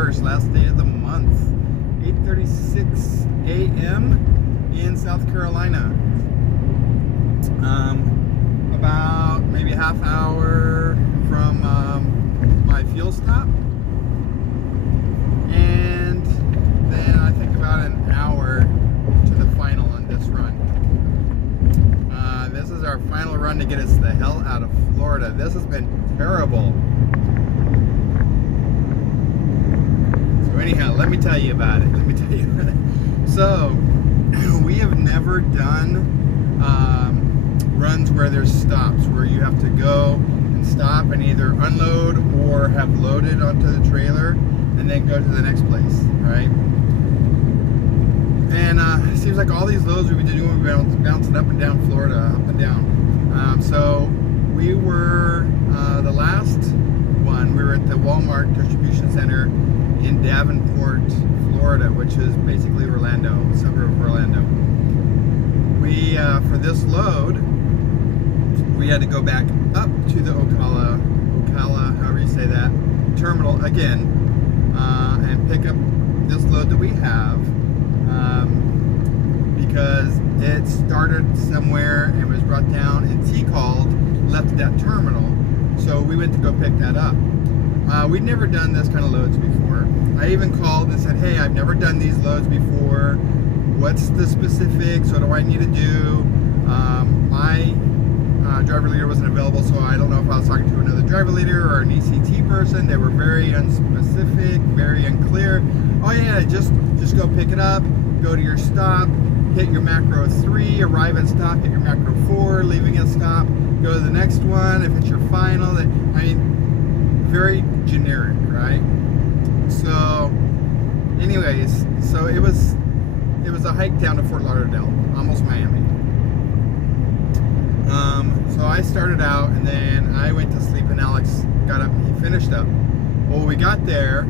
1st, last day of the month, 8:36 a.m. in South Carolina. About maybe a half hour from my fuel stop, and then I think about an hour to the final on this run. This is our final run to get us the hell out of Florida. This has been terrible. So anyhow, let me tell you about it. So we have never done runs where there's stops, where you have to go and stop and either unload or have loaded onto the trailer and then go to the next place, right? And it seems like all these loads we've been doing, we've been bouncing up and down Florida, up and down. So we were, the last one, we were at the Walmart distribution center in Davenport, Florida, which is basically Orlando, a suburb of Orlando. We, for this load, we had to go back up to the Ocala, however you say that, terminal again, and pick up this load that we have, because it started somewhere and was brought down and T-called, left at that terminal. So we went to go pick that up. We'd never done this kind of loads before. I even called and said, hey, I've never done these loads before. What's the specifics? What do I need to do? My driver leader wasn't available, so I don't know if I was talking to another driver leader or an ECT person. They were very unspecific, very unclear. Oh yeah, just go pick it up, go to your stop, hit your macro 3, arrive at stop, hit your macro 4, leaving at stop, go to the next one. If it's your final, I mean, very generic, right? So, anyways, so it was a hike down to Fort Lauderdale, almost Miami. So I started out and then I went to sleep and Alex got up and he finished up. Well, we got there,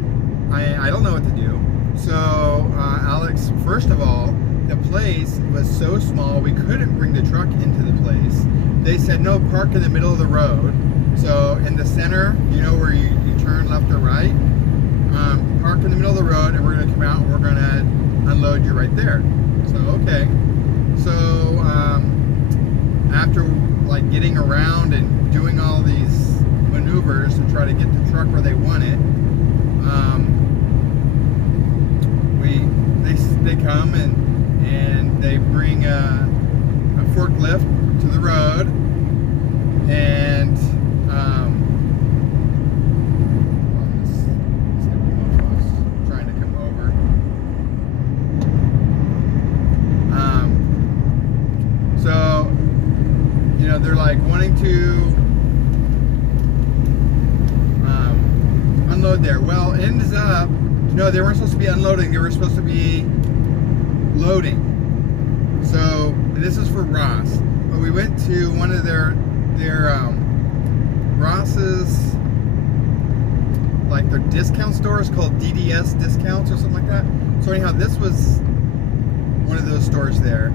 I don't know what to do. So Alex, first of all, the place was so small we couldn't bring the truck into the place. They said, no, park in the middle of the road. So in the center, you know where you turn left or right, park in the middle of the road and we're going to come out and we're going to unload you right there. So okay. So after like getting around and doing all these maneuvers to try to get the truck where they want it, they come and they bring a forklift to the road and trying to come over. So you know, they're like wanting to unload there. Well, it ends up, no, they weren't supposed to be unloading, they were supposed to be loading. So this is for Ross. But we went to one of their Ross's, like their discount stores called DDS Discounts or something like that. So anyhow, this was one of those stores there.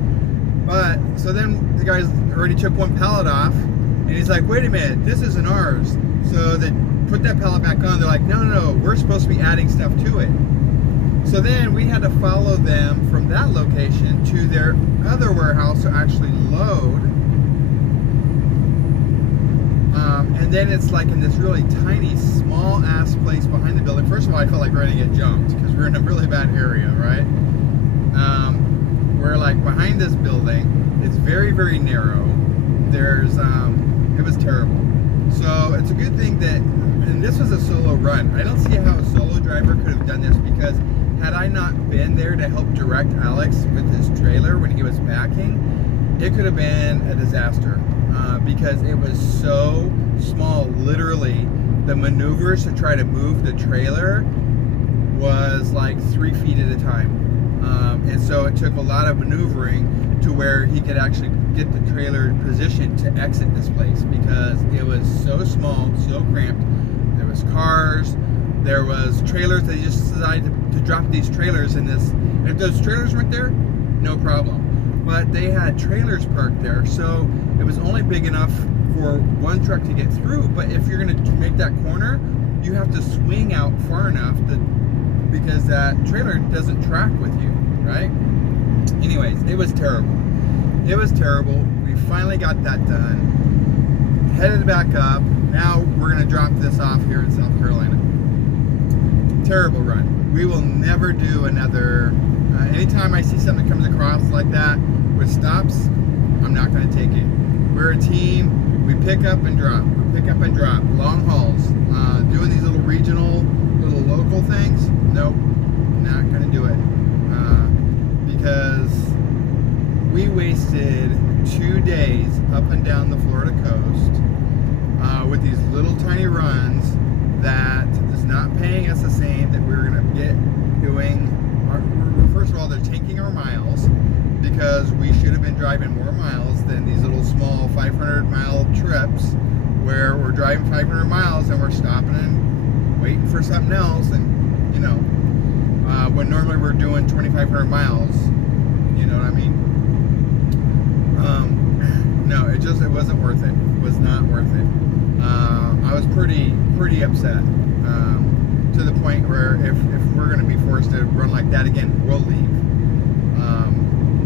But, so then the guys already took one pallet off, and he's like, wait a minute, this isn't ours. So they put that pallet back on, they're like, no, we're supposed to be adding stuff to it. So then we had to follow them from that location to their other warehouse to actually load. And then it's like in this really tiny, small ass place behind the building. First of all, I felt like we're gonna get jumped because we're in a really bad area, right? We're like behind this building. It's very, very narrow. There's, it was terrible. So it's a good thing that, and this was a solo run. I don't see how a solo driver could have done this, because had I not been there to help direct Alex with his trailer when he was backing, it could have been a disaster, because it was so small. Literally, the maneuvers to try to move the trailer was like 3 feet at a time. And so it took a lot of maneuvering to where he could actually get the trailer positioned to exit this place, because it was so small, so cramped. There was cars, there was trailers. They just decided to drop these trailers in this. And if those trailers weren't there, no problem. But they had trailers parked there, so it was only big enough for one truck to get through. But if you're going to make that corner, you have to swing out far enough because that trailer doesn't track with you, right? Anyways, it was terrible. It was terrible. We finally got that done. Headed back up. Now we're going to drop this off here in South Carolina. Terrible run. We will never do another. Anytime I see something that comes across like that with stops, I'm not going to take it. We're a team. We pick up and drop. We pick up and drop. Long hauls. Doing these little regional, little local things. Nope. Not going to do it. Because we wasted 2 days up and down the Florida coast with these little tiny runs that is not paying us the same that we're going to get doing. First of all, they're taking our miles because we should have been driving more miles than these little small 500-mile trips where we're driving 500 miles and we're stopping and waiting for something else, and you know, when normally we're doing 2,500 miles, you know what I mean? No, it wasn't worth it. It was not worth it. I was pretty upset to the point where if we're going to be forced to run like that again, we'll leave.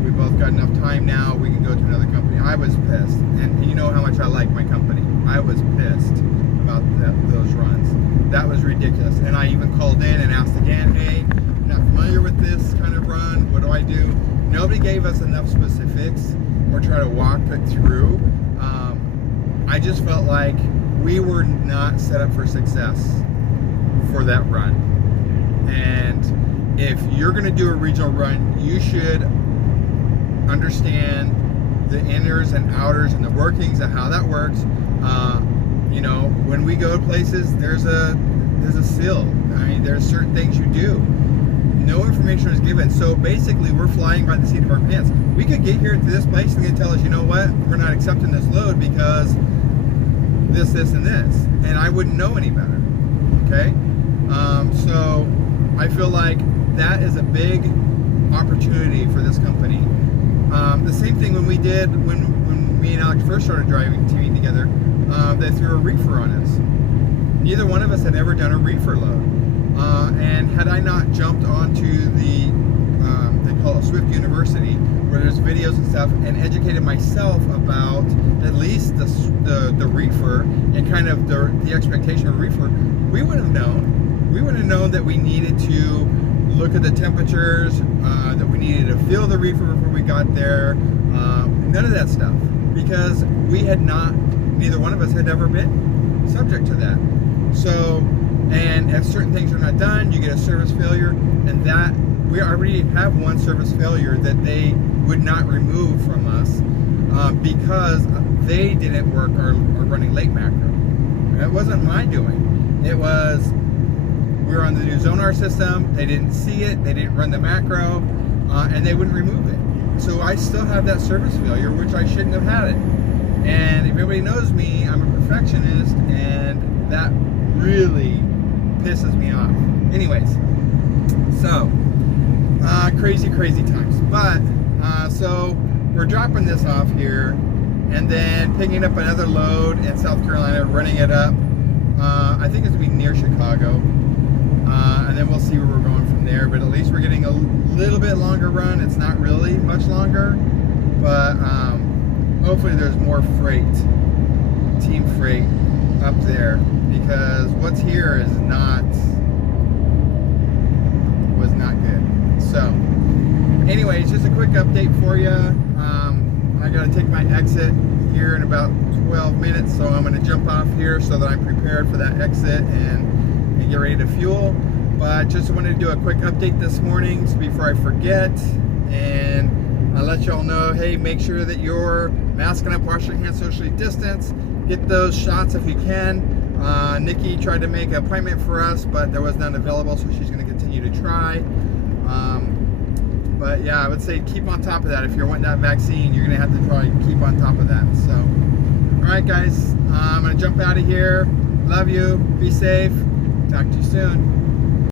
We both got enough time now. We can go to another company. I was pissed, and you know how much I like my company. I was pissed about those runs. That was ridiculous. And I even called in and asked again, hey, I'm not familiar with this kind of run. What do I do? Nobody gave us enough specifics or try to walk it through. I just felt like we were not set up for success for that run. And if you're going to do a regional run, you should understand the inners and outers and the workings of how that works. You know, when we go to places, there's a seal. I mean, there's certain things you do. No information was given. So basically, we're flying by the seat of our pants. We could get here to this place and they tell us, you know what, we're not accepting this load because this, and this. And I wouldn't know any better. Okay? So I feel like that is a big opportunity for this company. The same thing when me and Alex first started driving teaming together, they threw a reefer on us. Neither one of us had ever done a reefer load. And had I not jumped onto the, they call it Swift University, where there's videos and stuff, and educated myself about at least the reefer and kind of the expectation of reefer, we would have known. We would have known that we needed to look at the temperatures, that we needed to feel the reefer before we got there. None of that stuff, because we had not, neither one of us had ever been subject to that. So, and if certain things are not done, you get a service failure, and that we already have one service failure that they would not remove from us because they didn't work our running late macro. That wasn't my doing. It was, we were on the new Zonar system, they didn't see it, they didn't run the macro, and they wouldn't remove it. So I still have that service failure, which I shouldn't have had it. And if everybody knows me, I'm a perfectionist, and that really pisses me off. Anyways, so crazy times. But so we're dropping this off here, and then picking up another load in South Carolina, running it up. I think it's gonna be near Chicago, and then we'll see where we're going from there. But at least we're getting a little bit longer run. It's not really much longer, but hopefully there's more freight, team freight up there, because what's here is was not good. So anyways, just a quick update for you. I gotta take my exit here in about 12 minutes, so I'm gonna jump off here so that I'm prepared for that exit and get ready to fuel. But just wanted to do a quick update this morning before I forget, and I'll let y'all know, hey, make sure that you're masking up, washing your hands, socially distance, get those shots if you can. Nikki tried to make an appointment for us, but there was none available, so she's going to continue to try. But yeah, I would say keep on top of that. If you're wanting that vaccine, you're going to have to try and keep on top of that. So, all right, guys, I'm going to jump out of here. Love you. Be safe. Talk to you soon.